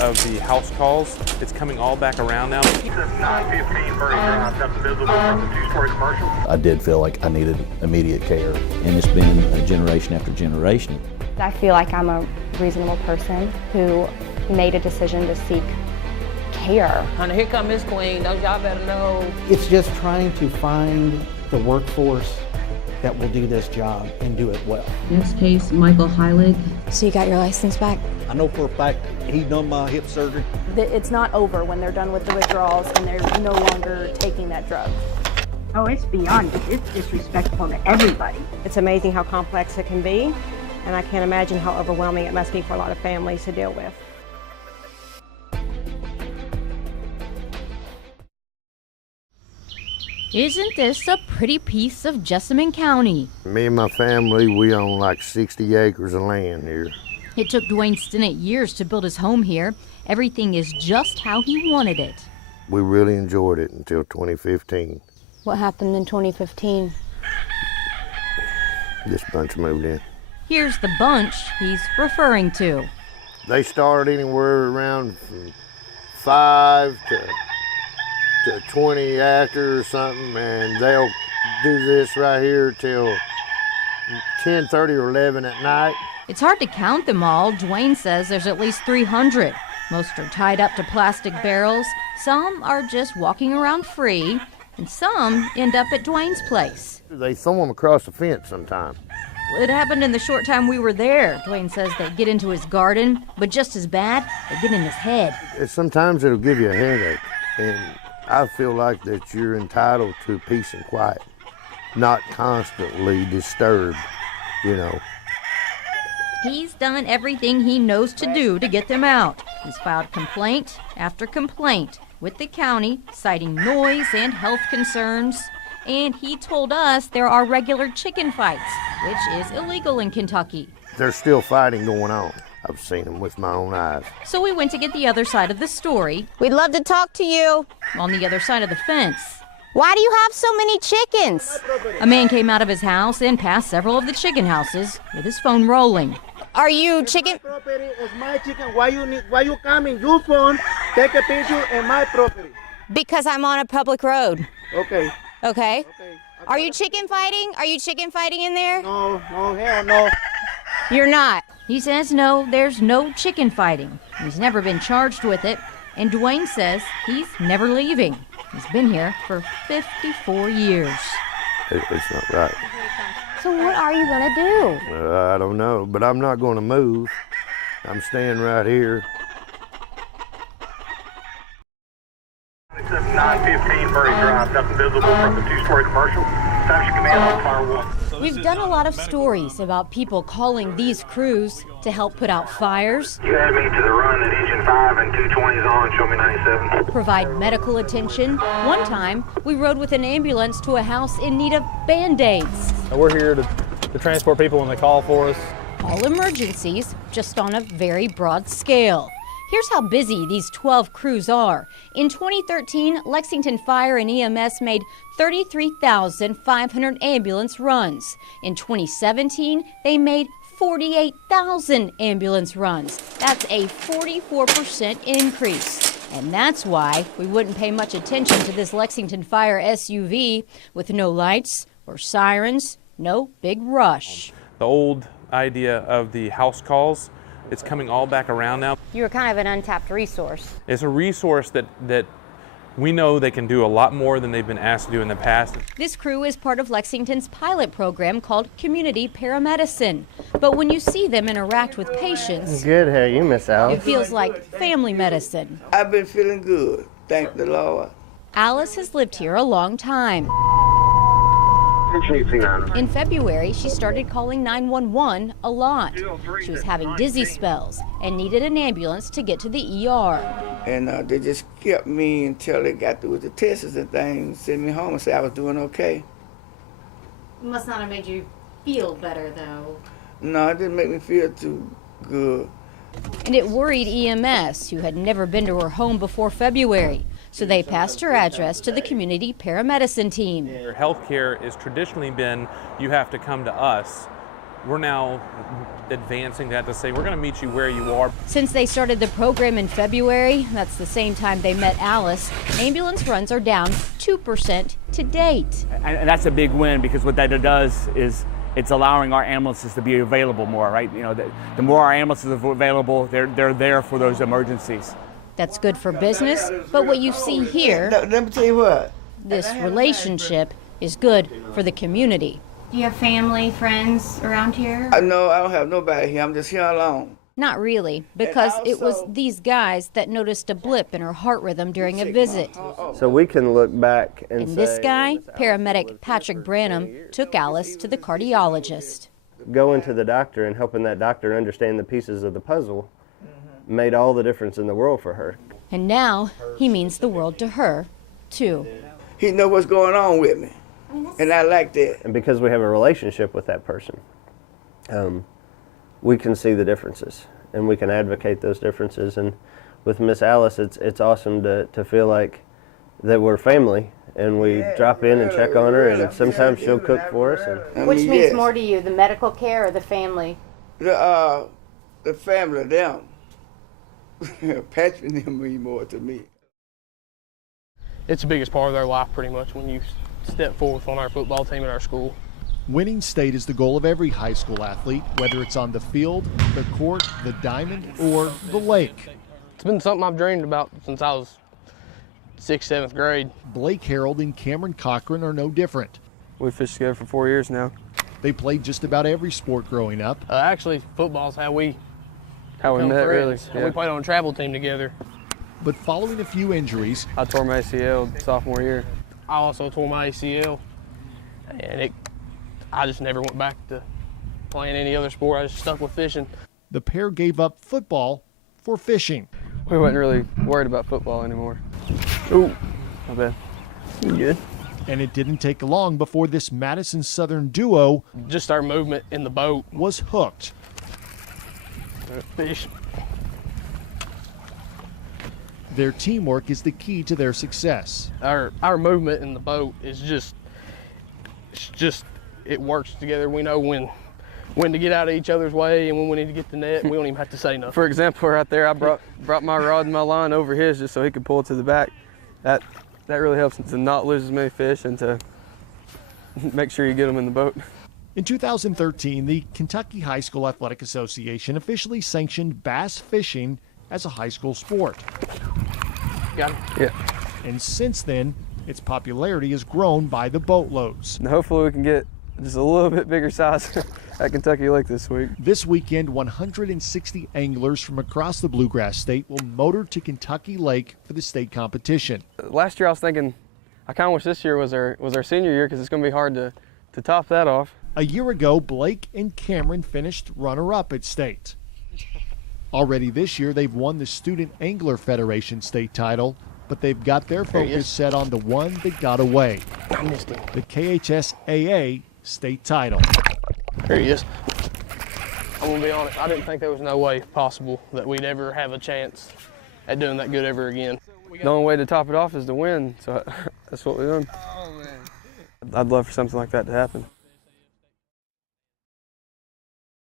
of the house calls. It's coming all back around now. 915 Murray Drive, that's visible from the two-story commercial. I did feel like I needed immediate care, and it's been a generation after generation. I feel like I'm a reasonable person who made a decision to seek care. Honey, here come Miss Queen. Don't y'all better know. It's just trying to find the workforce that will do this job and do it well. Next case, Michael Heilig. So you got your license back? I know for a fact he done my hip surgery. It's not over when they're done with the withdrawals and they're no longer taking that drug. Oh, it's beyond. It's disrespectful to everybody. It's amazing how complex it can be, and I can't imagine how overwhelming it must be for a lot of families to deal with. Isn't this a pretty piece of Jessamine County? Me and my family, we own like 60 acres of land here. It took Dwayne Stinnett years to build his home here. Everything is just how he wanted it. We really enjoyed it until 2015. What happened in 2015? This bunch moved in. Here's the bunch he's referring to. They start anywhere around from 5 to 20 acres or something, and they'll do this right here till 10:30 or 11 at night. It's hard to count them all. Dwayne says there's at least 300. Most are tied up to plastic barrels. Some are just walking around free, and some end up at Dwayne's place. They throw them across the fence sometimes. It happened in the short time we were there. Dwayne says they get into his garden, but just as bad, they get in his head. Sometimes it'll give you a headache, and I feel like that you're entitled to peace and quiet, not constantly disturbed, you know. He's done everything he knows to do to get them out. He's filed complaint after complaint with the county, citing noise and health concerns. And he told us there are regular chicken fights, which is illegal in Kentucky. There's still fighting going on. I've seen them with my own eyes. So we went to get the other side of the story. We'd love to talk to you. On the other side of the fence. Why do you have so many chickens? A man came out of his house and passed several of the chicken houses with his phone rolling. Are you chicken? My property is my chicken. Why you come in your phone, take a picture in my property? Because I'm on a public road. Okay. Okay. Are you chicken fighting? Are you chicken fighting in there? No, hell no. You're not. He says no, there's no chicken fighting. He's never been charged with it, and Dwayne says he's never leaving. He's been here for 54 years. It's not right. So what are you gonna do? I don't know, but I'm not going to move. I'm staying right here. 915 Murray Drive, that's visible from the two-story commercial. Station command on fire 1. We've done a lot of stories about people calling these crews to help put out fires. You add me to the run at engine 5 and 220's on, show me 97. Provide medical attention. One time, we rode with an ambulance to a house in need of Band-Aids. We're here to transport people when they call for us. All emergencies, just on a very broad scale. Here's how busy these 12 crews are. In 2013, Lexington Fire and EMS made 33,500 ambulance runs. In 2017, they made 48,000 ambulance runs. That's a 44% increase. And that's why we wouldn't pay much attention to this Lexington Fire SUV with no lights or sirens, no big rush. The old idea of the house calls, it's coming all back around now. You were kind of an untapped resource. It's a resource that we know they can do a lot more than they've been asked to do in the past. This crew is part of Lexington's pilot program called Community Paramedicine. But when you see them interact with patients, Good, how you, Miss Alice? it feels like family medicine. I've been feeling good, thank the Lord. Alice has lived here a long time. In February, she started calling 911 a lot. She was having dizzy spells and needed an ambulance to get to the ER. And they just kept me until they got through with the tests and things, sent me home and said I was doing okay. It must not have made you feel better, though. No, it didn't make me feel too good. And it worried EMS, who had never been to her home before February. So they passed her address to the community paramedicine team. Your health care has traditionally been, you have to come to us we're now advancing that to say we're going to meet you where you are. Since they started the program in February, that's the same time they met Alice, ambulance runs are down 2% to date. And that's a big win, because what that does is it's allowing our ambulances to be available more, right? You know, the more our ambulances are available, they're there for those emergencies. That's good for business, but what you see here, let me tell you what, this relationship is good for the community. Do you have family, friends around here? No, I don't have nobody here. I'm just here alone. Not really, because it was these guys that noticed a blip in her heart rhythm during a visit. So we can look back and say, this guy, paramedic Patrick Branham, took Alice to the cardiologist. Going to the doctor and helping that doctor understand the pieces of the puzzle made all the difference in the world for her. And now he means the world to her, too. He knows what's going on with me, and I like that. And because we have a relationship with that person, we can see the differences and we can advocate those differences. And with Miss Alice, it's awesome to feel like that we're family, and we drop in and check on her, and sometimes she'll cook for us. And which means more to you, the medical care or the family? The family, them. Patrick and them mean more to me. It's the biggest part of their life, pretty much, when you step forth on our football team at our school. Winning state is the goal of every high school athlete, whether it's on the field, the court, the diamond, or the lake. It's been something I've dreamed about since I was 6th, 7th grade. Blake Harold and Cameron Cochran are no different. We've fished together for 4 years now. They played just about every sport growing up. Actually, football's how we met, really. Yeah. We played on a travel team together. But following a few injuries, I tore my ACL sophomore year. I also tore my ACL, and I just never went back to playing any other sport. I just stuck with fishing. The pair gave up football for fishing. We wasn't really worried about football anymore. Ooh, my bad. You good? And it didn't take long before this Madison Southern duo, just our movement in the boat, was hooked. Fish. Their teamwork is the key to their success. Our movement in the boat is it works together. We know when to get out of each other's way and when we need to get the net. We don't even have to say nothing. For example, right there, I brought my rod and my line over his just so he could pull it to the back. That really helps to not lose as many fish and to make sure you get them in the boat. In 2013, the Kentucky High School Athletic Association officially sanctioned bass fishing as a high school sport. Got it? Yeah. And since then, its popularity has grown by the boatloads. And hopefully we can get just a little bit bigger size at Kentucky Lake this week. This weekend, 160 anglers from across the Bluegrass State will motor to Kentucky Lake for the state competition. Last year I was thinking, I kind of wish this year was our senior year, because it's going to be hard to top that off. A year ago, Blake and Cameron finished runner-up at state. Already this year, they've won the Student Angler Federation state title, but they've got their focus set on the one that got away, I missed him. the KHSAA state title. There he is. I'm going to be honest, I didn't think there was no way possible that we'd ever have a chance at doing that good ever again. The only way to top it off is to win, so that's what we've done. I'd love for something like that to happen.